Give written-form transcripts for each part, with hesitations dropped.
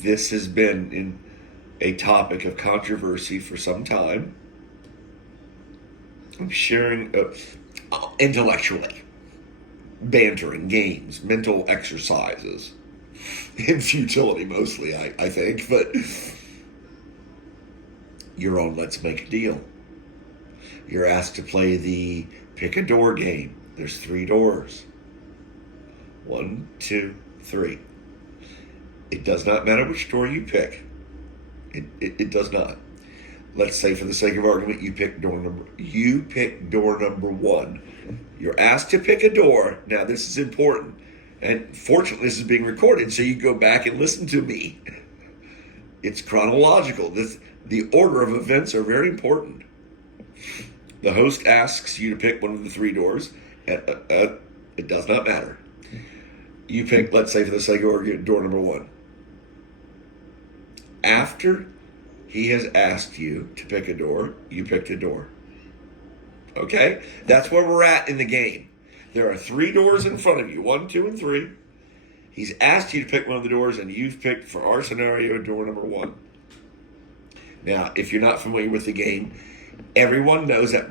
This has been in a topic of controversy for some time. I'm sharing intellectually, bantering, games, mental exercises, in futility mostly, I think, but you're on Let's Make a Deal. You're asked to play the pick a door game. There's 3 doors. 1, 2, 3. It does not matter which door you pick. It does not. Let's say, for the sake of argument, you pick door number 1. You're asked to pick a door. Now, this is important. And fortunately, this is being recorded, so you go back and listen to me. It's chronological. The order of events are very important. The host asks you to pick one of the 3 doors. It does not matter. You pick, let's say, for the sake of argument, door number 1. After he has asked you to pick a door, you picked a door. Okay? That's where we're at in the game. There are 3 doors in front of you, 1, 2, and 3. He's asked you to pick one of the doors, and you've picked, for our scenario, door number 1. Now, if you're not familiar with the game, everyone knows that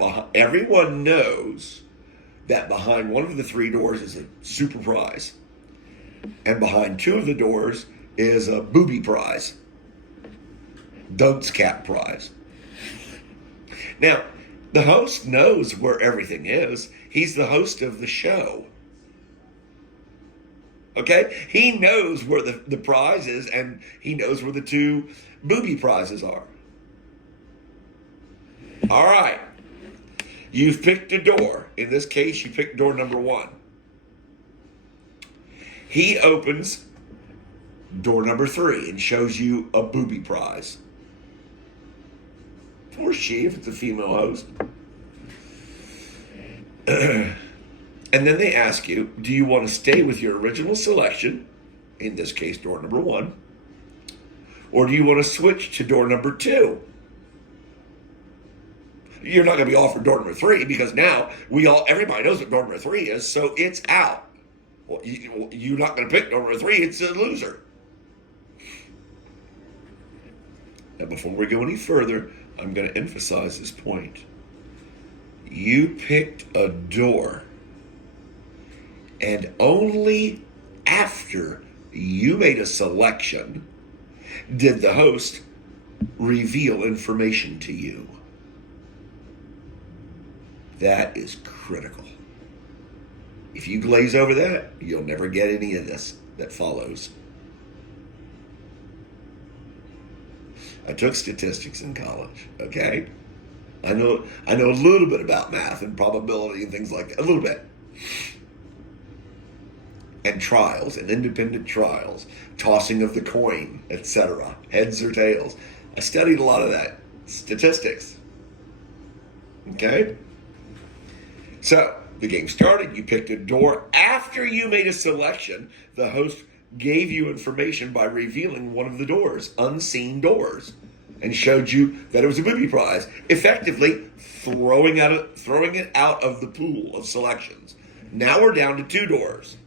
behind one of the 3 doors is a super prize. And behind 2 of the doors is a booby prize. Dunce cap prize. Now, the host knows where everything is. He's the host of the show. Okay? He knows where the prize is, and he knows where the 2 booby prizes are. All right. You've picked a door. In this case, you picked door number 1. He opens door number 3 and shows you a booby prize. Or she, if it's a female host. And then they ask you, do you want to stay with your original selection, in this case, door number 1, or do you want to switch to door number 2? You're not going to be offered door number 3 because now everybody knows what door number 3 is, so it's out. Well, you're not going to pick door number 3, it's a loser. Now, before we go any further, I'm going to emphasize this point. You picked a door, and only after you made a selection did the host reveal information to you. That is critical. If you glaze over that, you'll never get any of this that follows. I took statistics in college, okay? I know a little bit about math and probability and things like that, a little bit. And trials and independent trials, tossing of the coin, etc., heads or tails. I studied a lot of that, statistics. Okay? So, the game started, you picked a door. After you made a selection, the host gave you information by revealing one of the doors, unseen doors, and showed you that it was a booby prize, effectively throwing it out of the pool of selections. Now we're down to 2 doors.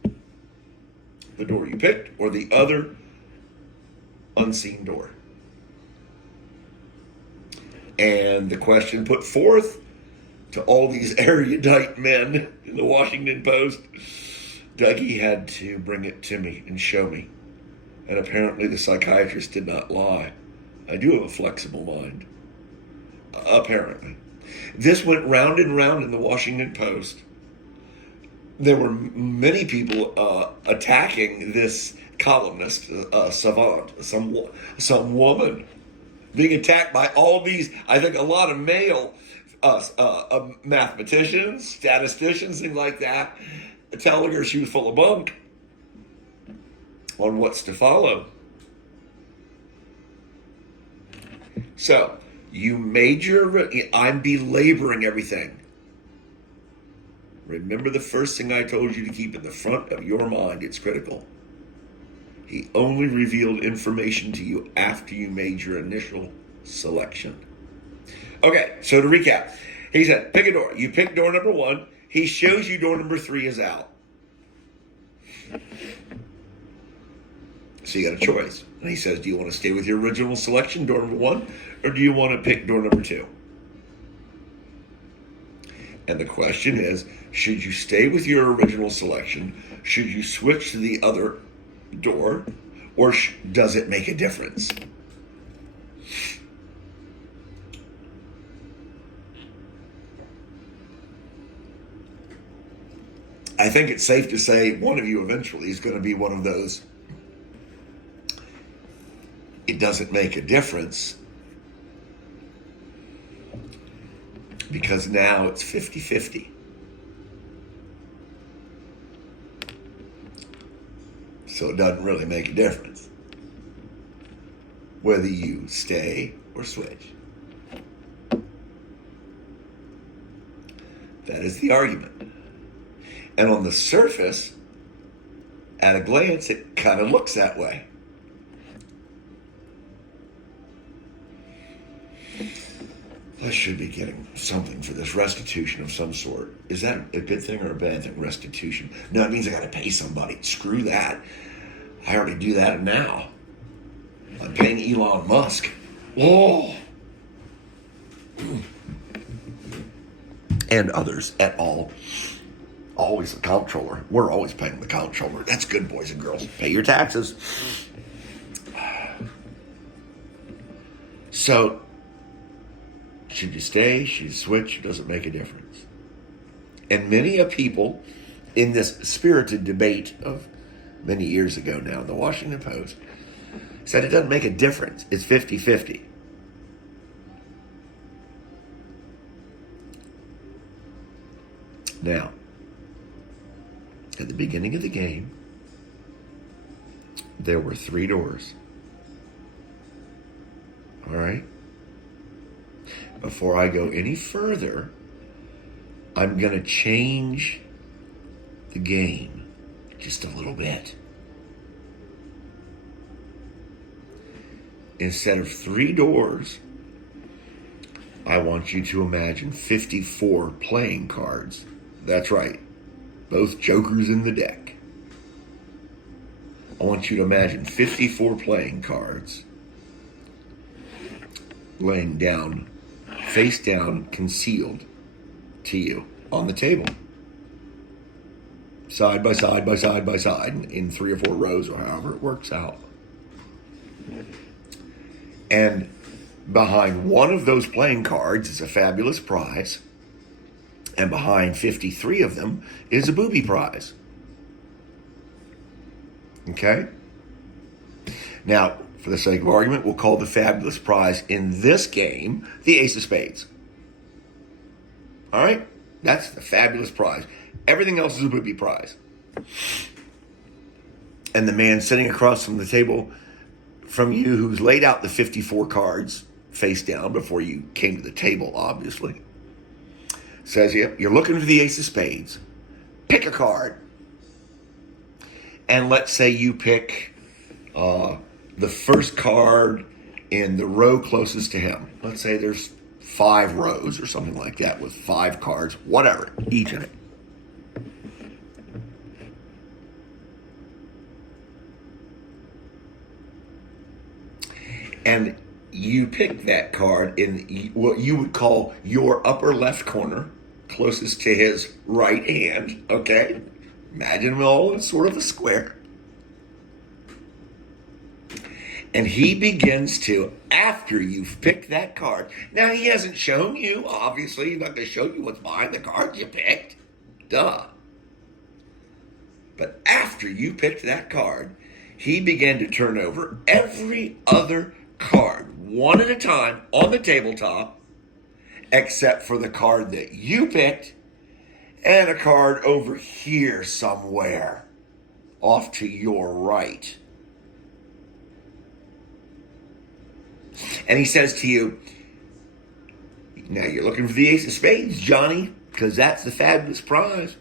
The door you picked or the other unseen door. And the question put forth to all these erudite men in the Washington Post, Dougie had to bring it to me and show me. And apparently the psychiatrist did not lie. I do have a flexible mind. Apparently. This went round and round in the Washington Post. There were many people attacking this columnist, savant, some woman, being attacked by all these, I think a lot of male mathematicians, statisticians, things like that, telling her she was full of bunk on what's to follow. So, you made I'm belaboring everything. Remember the first thing I told you to keep in the front of your mind. It's critical. He only revealed information to you after you made your initial selection. Okay, so to recap, he said, pick a door. You pick door number 1. He shows you door number 3 is out. So you got a choice. And he says, do you want to stay with your original selection, door number 1, or do you want to pick door number 2? And the question is, should you stay with your original selection? Should you switch to the other door? Or does it make a difference? I think it's safe to say one of you eventually is going to be one of those. It doesn't make a difference because now it's 50-50. So it doesn't really make a difference whether you stay or switch. That is the argument. And on the surface, at a glance, it kind of looks that way. I should be getting something for this restitution of some sort. Is that a good thing or a bad thing, restitution? No, it means I got to pay somebody. Screw that. I already do that now. I'm paying Elon Musk. Oh. And others at all. Always the comptroller. We're always paying the comptroller. That's good, boys and girls. Pay your taxes. So, should you stay? Should you switch? It doesn't make a difference. And many a people in this spirited debate of many years ago now, the Washington Post, said it doesn't make a difference. It's 50-50. Now, at the beginning of the game, there were 3 doors. All right? Before I go any further, I'm going to change the game just a little bit. Instead of 3 doors, I want you to imagine 54 playing cards. That's right. Both jokers in the deck. I want you to imagine 54 playing cards laying down, face down, concealed to you on the table. Side by side by side by side in 3 or 4 rows or however it works out. And behind one of those playing cards is a fabulous prize. And behind 53 of them is a booby prize. Okay? Now, for the sake of argument, we'll call the fabulous prize in this game the Ace of Spades. All right? That's the fabulous prize. Everything else is a booby prize. And the man sitting across from the table from you who's laid out the 54 cards face down before you came to the table, obviously, says, yep, you're looking for the Ace of Spades. Pick a card. And let's say you pick the first card in the row closest to him. Let's say there's 5 rows or something like that with 5 cards, whatever, each in it. And you pick that card in what you would call your upper left corner, closest to his right hand, okay? Imagine them all in sort of a square. And he begins to, after you've picked that card, now he hasn't shown you, obviously, he's not going to show you what's behind the card you picked. Duh. But after you picked that card, he began to turn over every other card, one at a time, on the tabletop, except for the card that you picked and a card over here somewhere, off to your right. And he says to you, now you're looking for the Ace of Spades, Johnny, because that's the fabulous prize.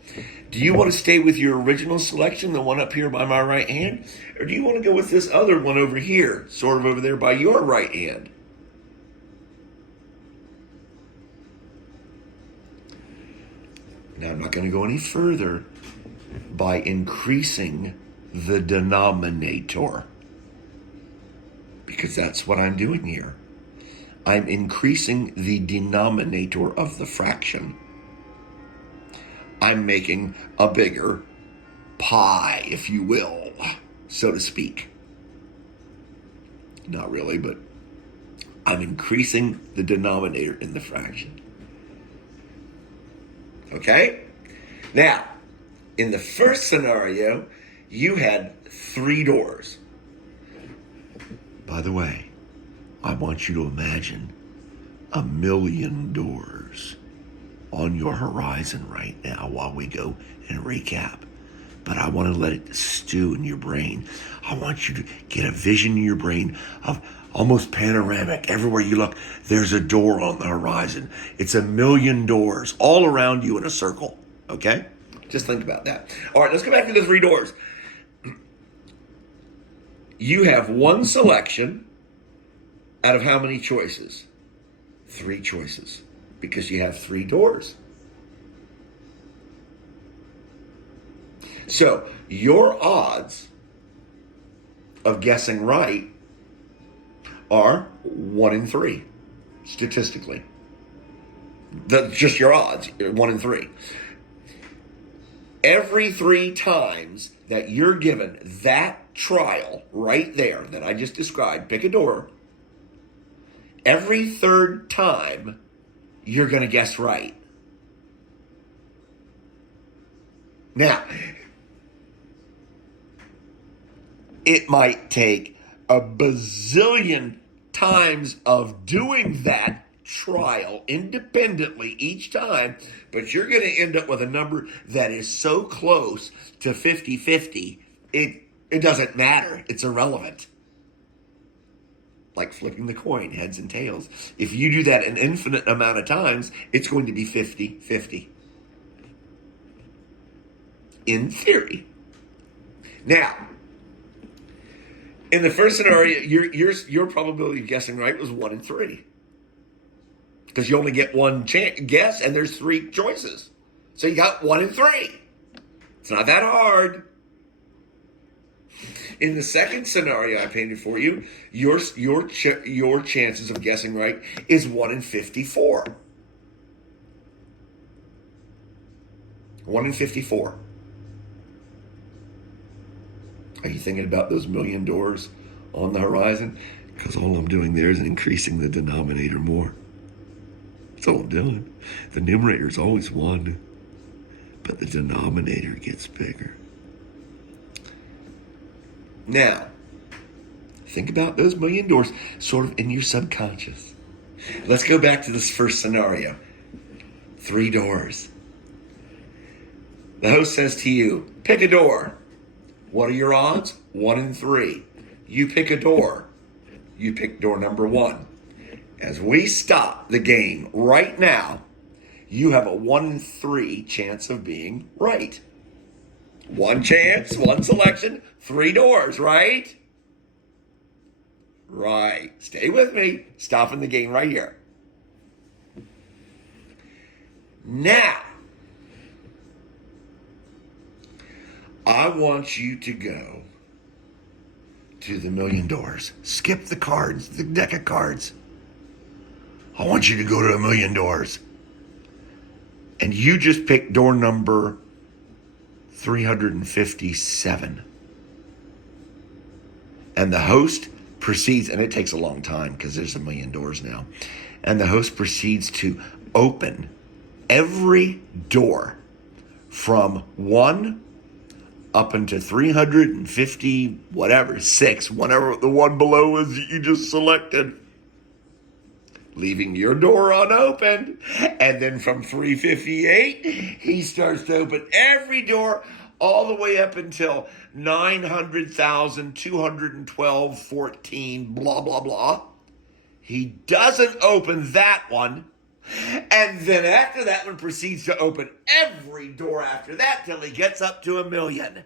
Do you want to stay with your original selection, the one up here by my right hand? Or do you want to go with this other one over here, sort of over there by your right hand? Now, I'm not going to go any further by increasing the denominator. Because that's what I'm doing here. I'm increasing the denominator of the fraction. I'm making a bigger pie, if you will, so to speak. Not really, but I'm increasing the denominator in the fraction. Okay? Now, in the first scenario, you had 3 doors. By the way, I want you to imagine 1,000,000 doors on your horizon right now while we go and recap. But I want to let it stew in your brain. I want you to get a vision in your brain of almost panoramic. Everywhere you look, there's a door on the horizon. It's 1,000,000 doors all around you in a circle. Okay? Just think about that. All right, let's go back to the 3 doors. You have one selection out of how many choices? 3 choices. Because you have 3 doors. So your odds of guessing right are 1 in 3, statistically. That's just your odds, 1 in 3. Every 3 times that you're given that trial right there that I just described, pick a door, every 3rd time you're going to guess right. Now, it might take a bazillion times of doing that trial independently each time, but you're going to end up with a number that is so close to 50-50, it doesn't matter. It's irrelevant. Like flipping the coin, heads and tails. If you do that an infinite amount of times, it's going to be 50-50. In theory. Now, in the first scenario, your probability of guessing right was 1 in 3. Because you only get one guess and there's 3 choices. So you got 1 in 3. It's not that hard. In the second scenario I painted for you, your chances of guessing right is 1 in 54. 1 in 54. Are you thinking about those 1,000,000 doors on the horizon? Because all I'm doing there is increasing the denominator more. That's all I'm doing. The numerator is always 1, but the denominator gets bigger. Now, think about those 1,000,000 doors sort of in your subconscious. Let's go back to this first scenario. 3 doors. The host says to you, pick a door. What are your odds? 1 in 3. You pick a door. You pick door number 1. As we stop the game right now, you have a 1 in 3 chance of being right. 1 chance, 1 selection, 3 doors, right? Right. Stay with me. Stopping the game right here. Now, I want you to go to the 1,000,000 doors. Skip the cards, the deck of cards. I want you to go to 1,000,000 doors. And you just pick door number 357. And the host proceeds, and it takes a long time because there's 1,000,000 doors now. And the host proceeds to open every door from 1 up into 350, whatever, 6, whatever the one below is you just selected, leaving your door unopened. And then from 358, he starts to open every door all the way up until 900,212.14, blah, blah, blah. He doesn't open that one. And then after that one proceeds to open every door after that till he gets up to 1,000,000.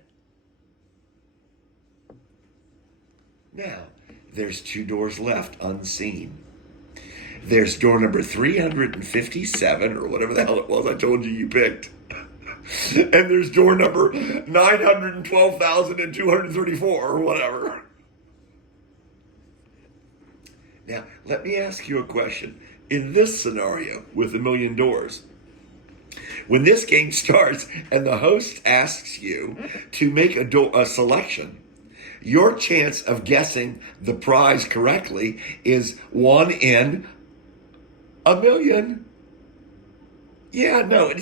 Now, there's 2 doors left unseen. There's door number 357, or whatever the hell it was I told you picked. And there's door number 912,234, or whatever. Now, let me ask you a question. In this scenario with a million doors, when this game starts and the host asks you to make a selection, your chance of guessing the prize correctly is 1 in a million. Yeah, no,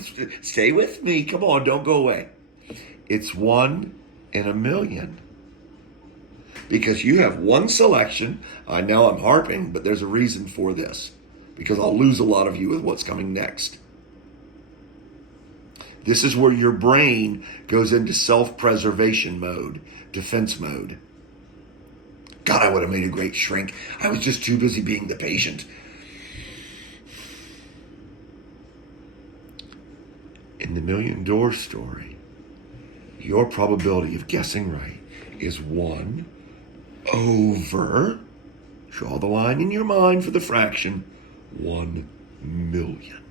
stay with me. Come on, don't go away. It's 1 in a million. Because you have one selection. I know I'm harping, but there's a reason for this. Because I'll lose a lot of you with what's coming next. This is where your brain goes into self-preservation mode, defense mode. God, I would have made a great shrink. I was just too busy being the patient. In the million door story, your probability of guessing right is 1 over, draw the line in your mind for the fraction, 1 million.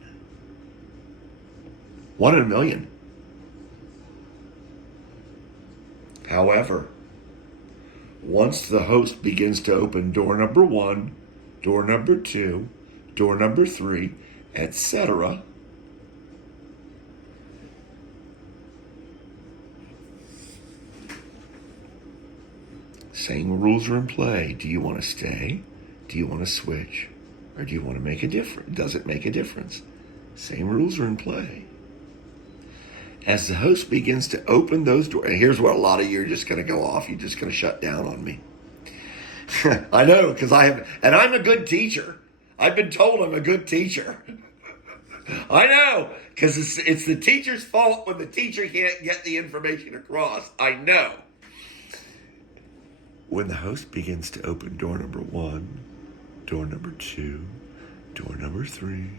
1 in a million. However, once the host begins to open door number 1, door number 2, door number 3, etc., same rules are in play. Do you want to stay? Do you want to switch? Or do you want to make a difference? Does it make a difference? Same rules are in play. As the host begins to open those doors, and here's where a lot of you are just going to go off. You're just going to shut down on me. I know, because and I'm a good teacher. I've been told I'm a good teacher. I know, because it's the teacher's fault when the teacher can't get the information across. I know. When the host begins to open door number 1, door number 2, door number 3,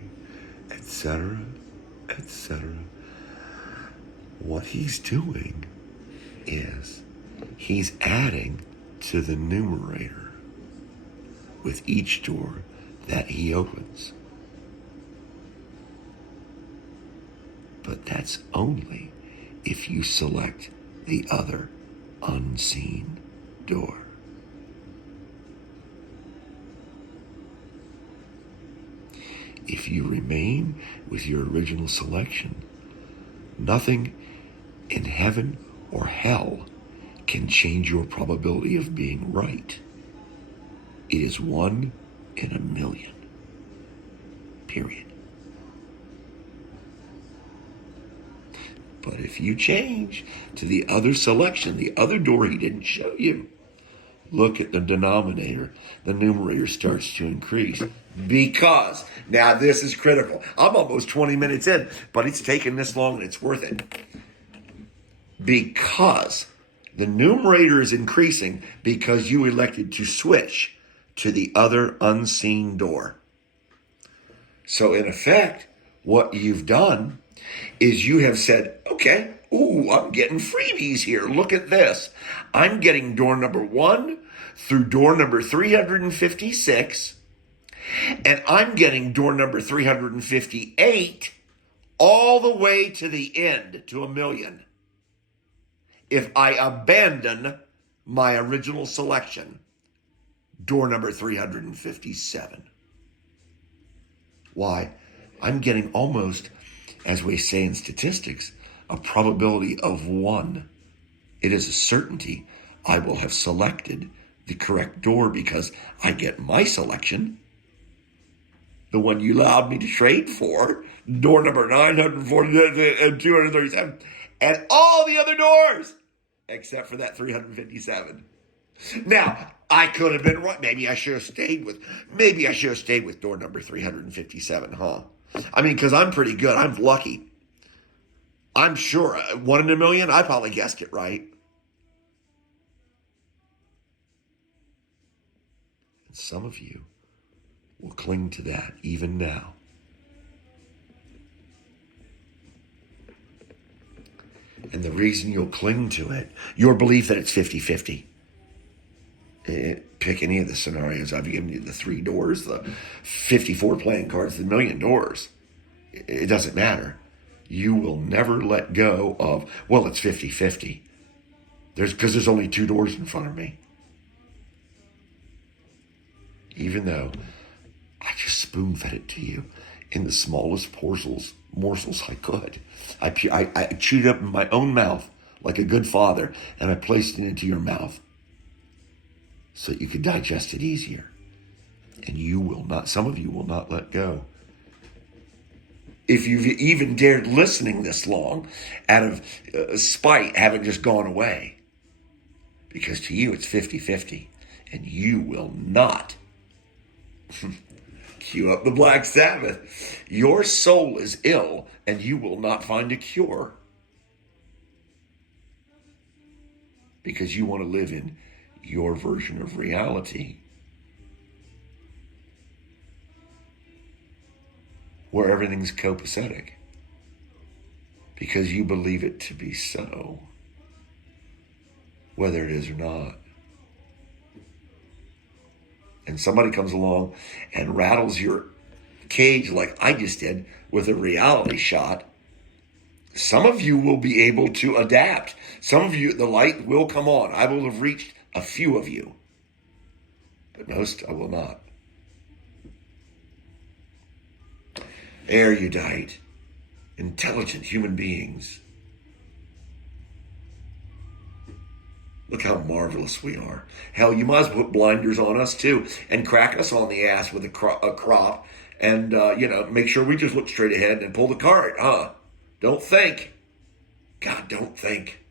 etc., etc., what he's doing is he's adding to the numerator with each door that he opens. But that's only if you select the other unseen door. If you remain with your original selection, nothing in heaven or hell can change your probability of being right. It is 1 in a million. Period. But if you change to the other selection, the other door he didn't show you, look at the denominator. The numerator starts to increase. Because, now this is critical. I'm almost 20 minutes in, but it's taken this long and it's worth it. Because the numerator is increasing because you elected to switch to the other unseen door. So in effect, what you've done is you have said, okay, I'm getting freebies here. Look at this. I'm getting door number 1 through door number 356. And I'm getting door number 358 all the way to the end, to a million. If I abandon my original selection, door number 357. Why? I'm getting almost, as we say in statistics, a probability of 1. It is a certainty I will have selected the correct door because I get my selection, the one you allowed me to trade for, door number 940 and 237, and all the other doors, except for that 357. Now, I could have been right. Maybe I should have stayed with door number 357, huh? I mean, because I'm pretty good. I'm lucky. I'm sure 1 in a million, I probably guessed it right. And some of you will cling to that even now. And the reason you'll cling to it, your belief that it's 50-50. Pick any of the scenarios. I've given you the 3 doors, the 54 playing cards, the million doors. It doesn't matter. You will never let go of, well, it's 50-50. Because there's only 2 doors in front of me. even though I just spoon fed it to you in the smallest morsels I could. I chewed it up in my own mouth like a good father, and I placed it into your mouth so that you could digest it easier. And you will not, some of you will not let go. If you've even dared listening this long out of spite, having just gone away. Because to you it's 50-50, and you will not cue up the Black Sabbath. Your soul is ill, and you will not find a cure. Because you want to live in your version of reality, where everything's copacetic, because you believe it to be so, whether it is or not. And somebody comes along and rattles your cage like I just did with a reality shot. Some of you will be able to adapt. Some of you, the light will come on. I will have reached a few of you, but most I will not. Erudite, intelligent human beings. Look how marvelous we are. Hell, you might as well put blinders on us too and crack us on the ass with a crop and, make sure we just look straight ahead and pull the cart, huh? Don't think. God, don't think.